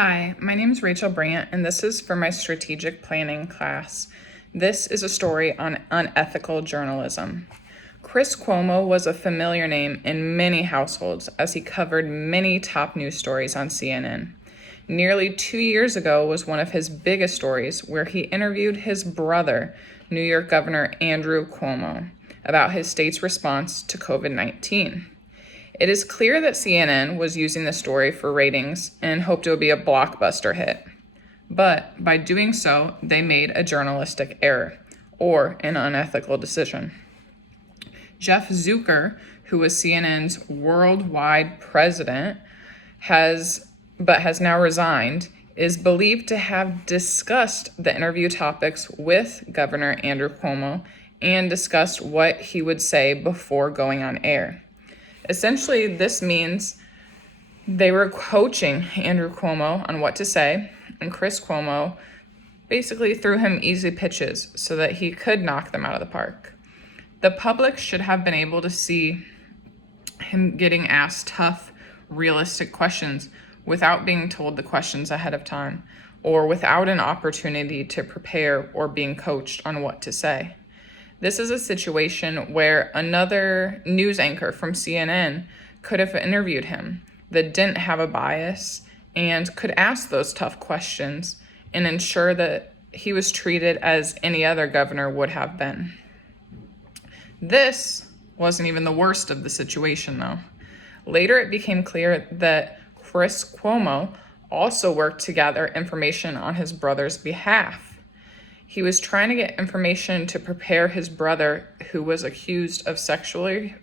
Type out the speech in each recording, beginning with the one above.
Hi, my name is Rachel Brandt, and this is for my strategic planning class. This is a story on unethical journalism. Chris Cuomo was a familiar name in many households as he covered many top news stories on CNN. Nearly 2 years ago was one of his biggest stories where he interviewed his brother, New York Governor Andrew Cuomo, about his state's response to COVID-19. It is clear that CNN was using the story for ratings and hoped it would be a blockbuster hit. But by doing so, they made a journalistic error or an unethical decision. Jeff Zucker, who was CNN's worldwide president, has now resigned, is believed to have discussed the interview topics with Governor Andrew Cuomo and discussed what he would say before going on air. Essentially, this means they were coaching Andrew Cuomo on what to say, and Chris Cuomo basically threw him easy pitches so that he could knock them out of the park. The public should have been able to see him getting asked tough, realistic questions without being told the questions ahead of time, or without an opportunity to prepare or being coached on what to say. This is a situation where another news anchor from CNN could have interviewed him that didn't have a bias and could ask those tough questions and ensure that he was treated as any other governor would have been. This wasn't even the worst of the situation, though. Later, it became clear that Chris Cuomo also worked to gather information on his brother's behalf. He was trying to get information to prepare his brother, who was accused of sexually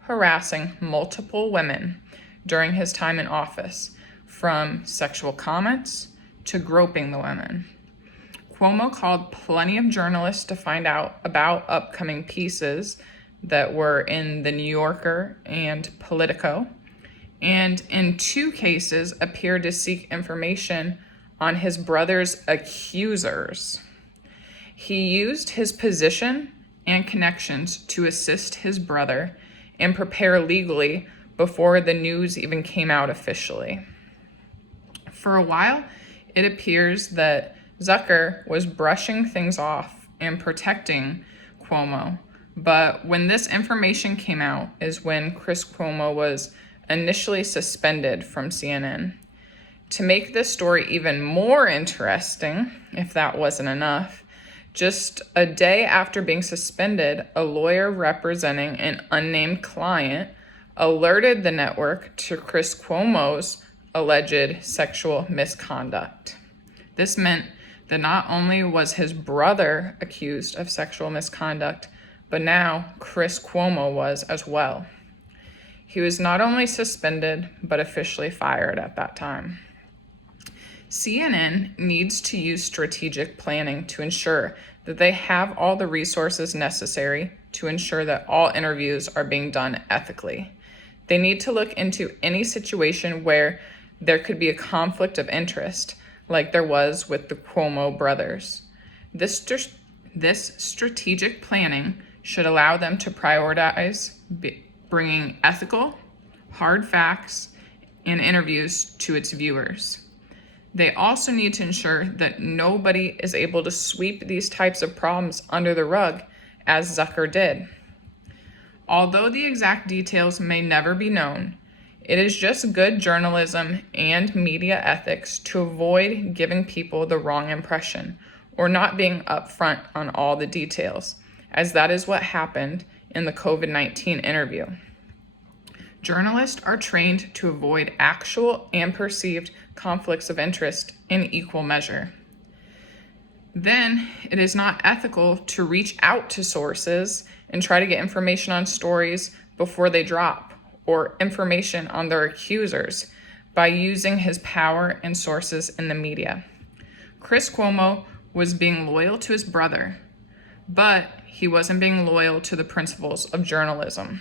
harassing multiple women during his time in office, from sexual comments to groping the women. Cuomo called plenty of journalists to find out about upcoming pieces that were in The New Yorker and Politico, and in 2 cases appeared to seek information on his brother's accusers. He used his position and connections to assist his brother and prepare legally before the news even came out officially. For a while, it appears that Zucker was brushing things off and protecting Cuomo, but when this information came out is when Chris Cuomo was initially suspended from CNN. To make this story even more interesting, if that wasn't enough, just a day after being suspended, a lawyer representing an unnamed client alerted the network to Chris Cuomo's alleged sexual misconduct. This meant that not only was his brother accused of sexual misconduct, but now Chris Cuomo was as well. He was not only suspended, but officially fired at that time. CNN needs to use strategic planning to ensure that they have all the resources necessary to ensure that all interviews are being done ethically. They need to look into any situation where there could be a conflict of interest, like there was with the Cuomo brothers. This strategic planning should allow them to prioritize bringing ethical, hard facts, and interviews to its viewers. They also need to ensure that nobody is able to sweep these types of problems under the rug, as Zucker did. Although the exact details may never be known, it is just good journalism and media ethics to avoid giving people the wrong impression or not being upfront on all the details, as that is what happened in the COVID-19 interview. Journalists are trained to avoid actual and perceived conflicts of interest in equal measure. Then it is not ethical to reach out to sources and try to get information on stories before they drop, or information on their accusers by using his power and sources in the media. Chris Cuomo was being loyal to his brother, but he wasn't being loyal to the principles of journalism.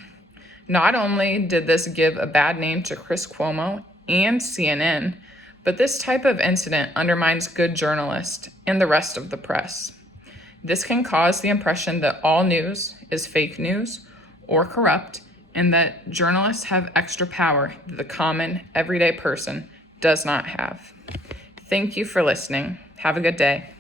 Not only did this give a bad name to Chris Cuomo and CNN, but this type of incident undermines good journalists and the rest of the press. This can cause the impression that all news is fake news or corrupt, and that journalists have extra power that the common, everyday person does not have. Thank you for listening. Have a good day.